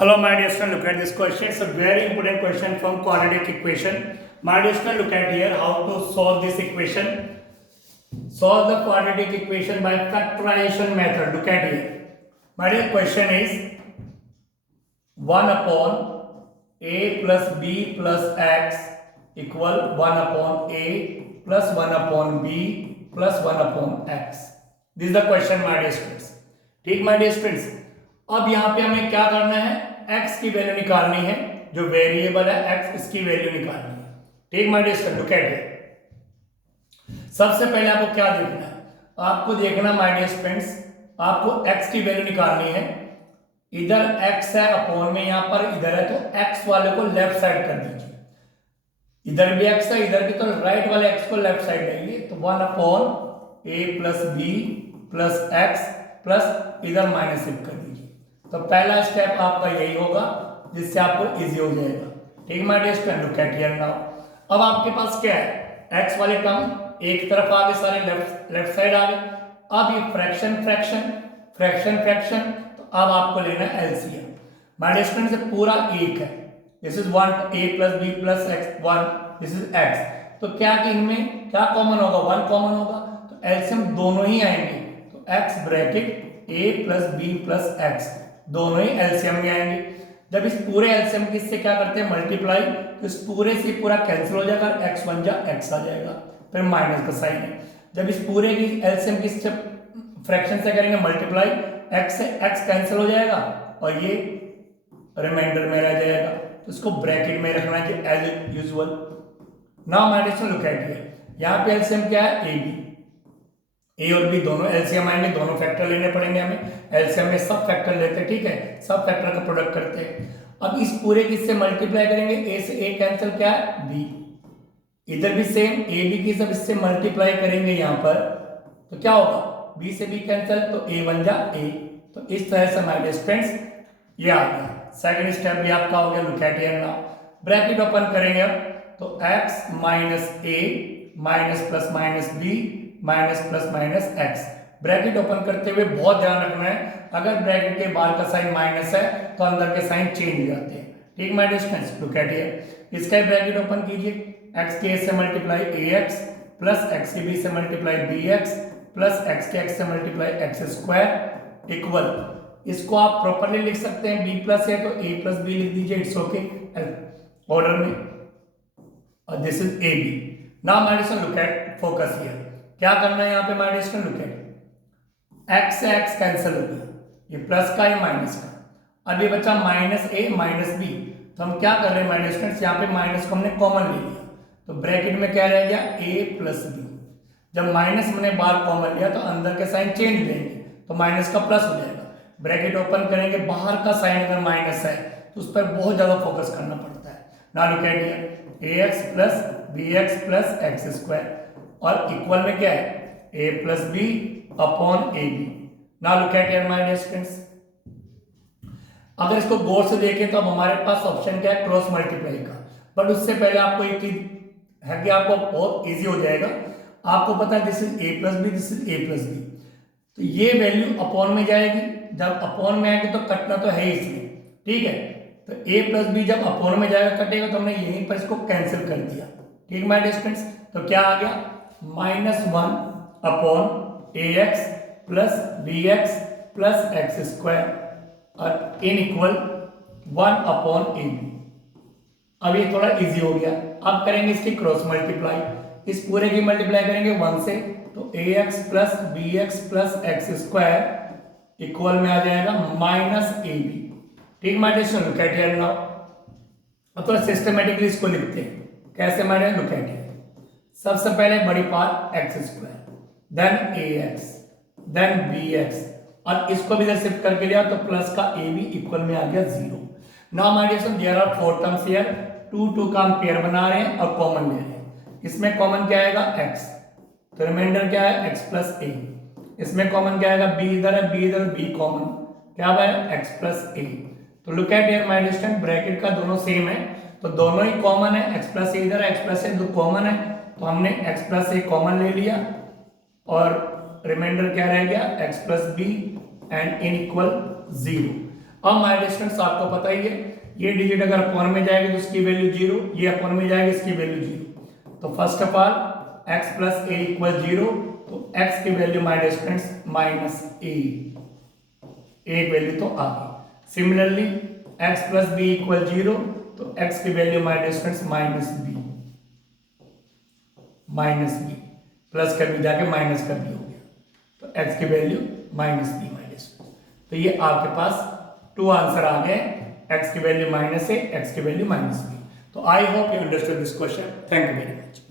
Hello, my dear student. Look at this question. It's a very important question from quadratic equation. My dear student, look at here how to solve this equation. Solve the quadratic equation by factorization method. Look at here. My dear question is 1 upon a plus b plus x equal 1 upon a plus 1 upon b plus 1 upon x. This is the question, my dear students. ठीक my dear students. अब यहाँ पे हमें क्या करना है, x की value निकालनी है, जो वेरिएबल है x इसकी वैल्यू निकालनी है. ठीक my dear student, look at it. सबसे पहले आपको क्या देखना है, आपको देखना माय डियर स्टूडेंट्स, आपको x की वैल्यू निकालनी है. इधर x है अपॉन में, यहाँ पर इधर है, तो x वाले को लेफ्ट साइड कर दीजिए. इधर भी x है, इधर भी, तो राइट वाले x को लेफ्ट साइड लेंगे, तो 1 upon a plus b plus x plus इधर माइनस शिफ्ट कर दीजिए. तो पहला स्टेप आपका यही होगा, जिससे आपको इजी हो जाएगा. ठीक my dear student, look at here now. अब आपके पास क्या है, x वाले टर्म एक तरफ आ गए, सारे लेफ्ट साइड आ गए. अब ये फ्रैक्शन फ्रैक्शन फ्रैक्शन फ्रैक्शन, तो अब आपको लेना है एलसीएम. माय डियर स्टूडेंट, से पूरा एक है. This is 1 a plus b plus x 1, this is x. तो क्या कि इनमें क्या कॉमन होगा, 1 कॉमन होगा, तो एलसीएम दोनों ही आएंगे. तो x bracket a plus b plus x दोनों ही एलसीएम में आएंगे. जब इस पूरे एलसीएम की इससे क्या करते हैं मल्टीप्लाई, तो इस पूरे से पूरा कैंसिल हो जाएगा, x बन जा x आ जाएगा, फिर माइनस का साइन है. जब इस पूरे की एलसीएम की फ्रैक्शन से करेंगे मल्टीप्लाई, x से x कैंसिल हो जाएगा और ये रिमाइंडर में रह जाएगा. तो इसको ब्रैकेट में रखना है as usual. Now my dear student, look at here. यहाँ पे एलसीएम क्या है, a b. ए और बी दोनों एलसीएम आएंगे, दोनों फैक्टर लेने पड़ेंगे हमें. एलसीएम में सब फैक्टर लेते हैं, ठीक है, सब फैक्टर का प्रोडक्ट करते हैं. अब इस पूरे की इससे मल्टीप्लाई करेंगे, ए से ए कैंसिल, क्या है बी. इधर भी सेम, ए बी की सब इससे मल्टीप्लाई करेंगे यहाँ पर, तो क्या होगा, बी से बी कैंसिल, तो ए बन जा ए. तो इस तरह से माय डियर फ्रेंड्स ये आ गया. सेकंड स्टेप भी आपका हो गया. Look at here now. Bracket open करेंगे अब, तो x minus A minus plus minus B minus plus minus X. Bracket open करते हुए बहुत ध्यान रखना है, अगर ब्रैकेट के बाहर का साइन माइनस है तो अंदर के साइन चेंज हो जाते हैं. ठीक my dear students, look at here. इसका ब्रैकेट ओपन कीजिए, x के a से मल्टीप्लाई ax प्लस x के b से मल्टीप्लाई bx प्लस x के x से मल्टीप्लाई x स्क्वायर इक्वल. इसको आप प्रॉपर्ली लिख सकते हैं, b प्लस है तो a प्लस b लिख दीजिए, इट्स ओके, ऑर्डर में. और this is ab. Now my dear student, look at, focus here. क्या करना है यहाँ पे my dear student, look at. x से x कैंसिल हो गया, ये प्लस का, ये माइनस का. अब ये बचा माइनस a माइनस b. तो हम क्या कर रहे हैं माय डियर स्टूडेंट्स, यहाँ पे माइनस को हमने कॉमन ले लिया, तो ब्रैकेट में क्या रह गया, a प्लस b. जब माइनस हमने बाहर कॉमन लिया तो अंदर के साइन चेंज लेंगे, तो माइनस का प्लस हो जाएगा. ब्रैकेट ओपन करेंगे, बाहर का साइन अगर माइनस है तो उस पर बहुत ज्यादा फोकस करना पड़ता है. Now look at here, ax plus bx plus x square, और इक्वल में क्या है, a plus b upon a b. Now look at here my dear students. अगर इसको गौर से देखें तो अब हमारे पास ऑप्शन क्या है, क्रॉस मल्टीप्लाई का. बट उससे पहले आपको एक चीज है कि आपको बहुत इजी हो जाएगा. आपको पता है this is a plus b, this is a plus b, तो ये वैल्यू अपॉन में जाएगी. जब अपॉन में आएगी तो कटना तो है इसलिए, ठीक है. तो a प्लस बी जब अपॉन में जाएगा कटेगा, तो हमने यहीं पर इसको कैंसिल कर दिया. ठीक माय डियर स्टूडेंट्स, तो क्या आ गया, -1 upon ax plus bx plus x square और इन इक्वल 1 अपॉन ab. अब ये थोड़ा इजी हो गया. अब करेंगे इसकी क्रॉस मल्टीप्लाई. इस पूरे की मल्टीप्लाई करेंगे 1 से, तो ax plus bx plus x square equal में आ जाएगा माइनस ab. ठीक my dear student, look at here now. अब थोड़ा सिस्टमेटिकली इसको लिखते हैं. कैसे my dear, look at here. सबसे पहले बड़ी part x square, then ax, then bx, और इसको भी इधर शिफ्ट करके लिया तो प्लस का ab इक्वल में आ गया 0. Now my dear student, there are 4 terms here. 2 का हम पेयर बना रहे हैं और कॉमन ले रहे हैं. इसमें कॉमन क्या आएगा, x, तो रिमाइंडर क्या है, x प्लस a. इसमें कॉमन क्या आएगा, b इधर है, b इधर, b कॉमन, क्या है, x प्लस a. तो look at here my dear student, bracket का दोनों सेम है, तो दोनों ही कॉमन है. x प्लस a इधर है, x प्लस a दो कॉमन है, तो हमने x प्लस a कॉमन ले लिया और रिमाइंडर क्या रह गया, x plus b and in equal 0. अब माय स्टूडेंट्स आपको पता ही है, ये डिजिट अगर अपॉन में जाएगी तो इसकी वैल्यू 0, ये अपॉन में जाएगी इसकी वैल्यू 0। तो first of all x plus a equal 0, तो x की value my students minus a, एक वैल्यू तो आ गई। Similarly x plus b equal 0, तो x की value my students minus b, plus का बी जाके माइनस का बी हो गया, तो x की value minus b my students. तो ये आपके पास 2 आंसर आ गए, x की वैल्यू माइनस ए, x की वैल्यू माइनस बी। तो I hope you understood this question. Thank you very much.